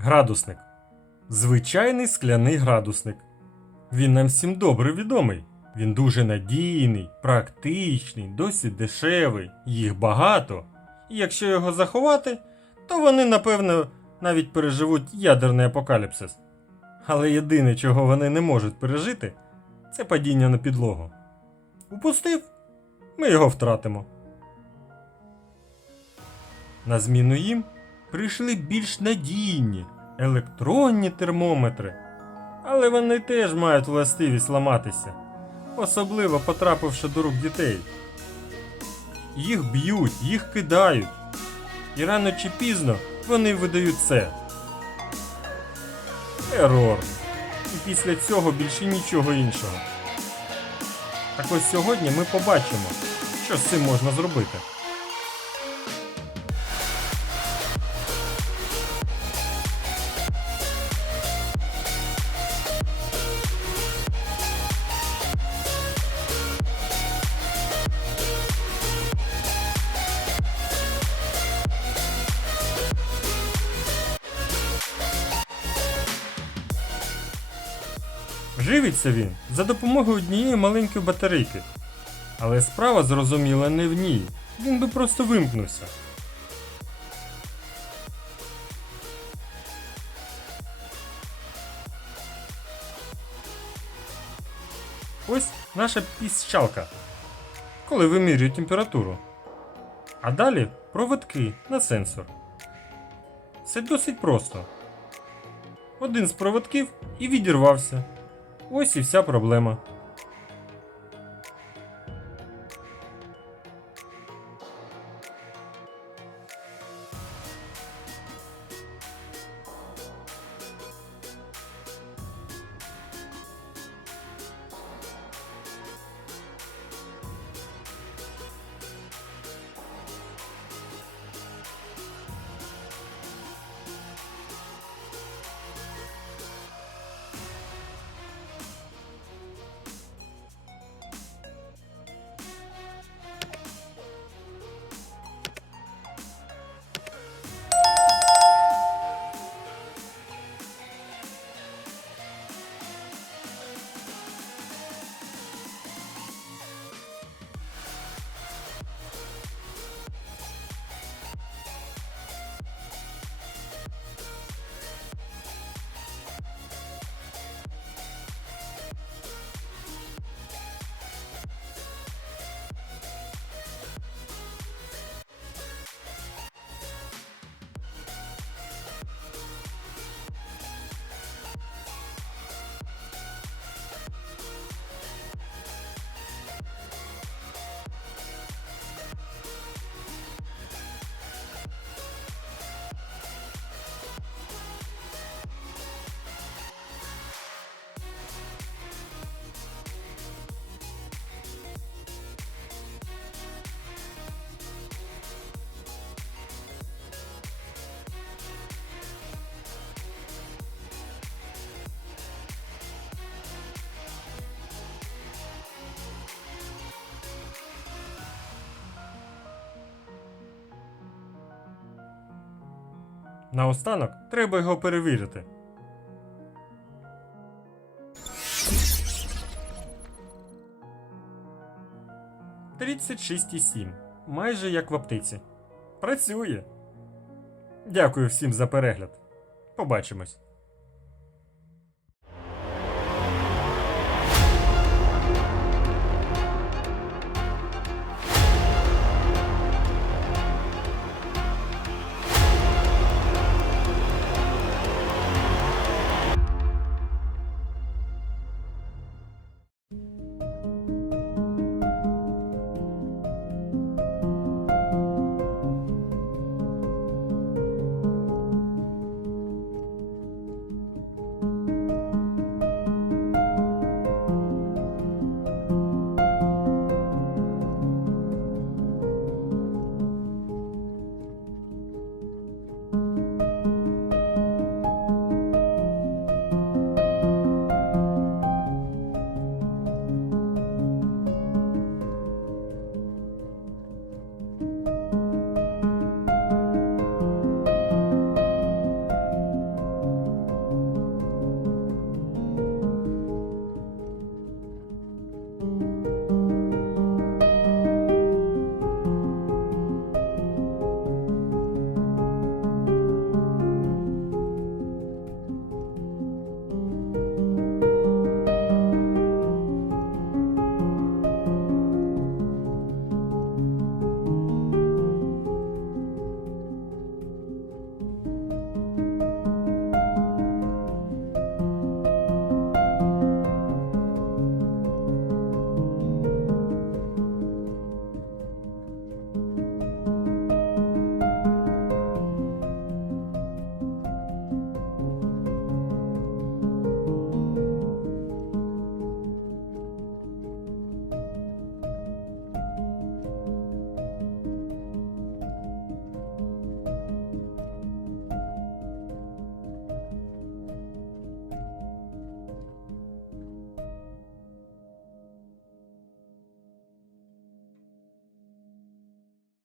Градусник. Звичайний скляний градусник. Він нам всім добре відомий. Він дуже надійний, практичний, досить дешевий, їх багато. І якщо його заховати, то вони, напевно, навіть переживуть ядерний апокаліпсис. Але єдине, чого вони не можуть пережити, це падіння на підлогу. Упустив, ми його втратимо. На зміну їм прийшли більш надійні електронні термометри, але вони теж мають властивість ламатися, особливо потрапивши до рук дітей. Їх б'ють, їх кидають, і рано чи пізно вони видають це. Ерор. І після цього більше нічого іншого. Так ось сьогодні ми побачимо, що з цим можна зробити. Живиться він за допомогою однієї маленької батарейки. Але справа зрозуміла не в ній. Він би просто вимкнувся. Ось наша піщалка, коли вимірює температуру. А далі проводки на сенсор. Це досить просто. Один з проводків і відірвався. Ось і вся проблема. Наостанок треба його перевірити. Тридцять шість і сім. Майже як в аптеці. Працює. Дякую всім за перегляд. Побачимось.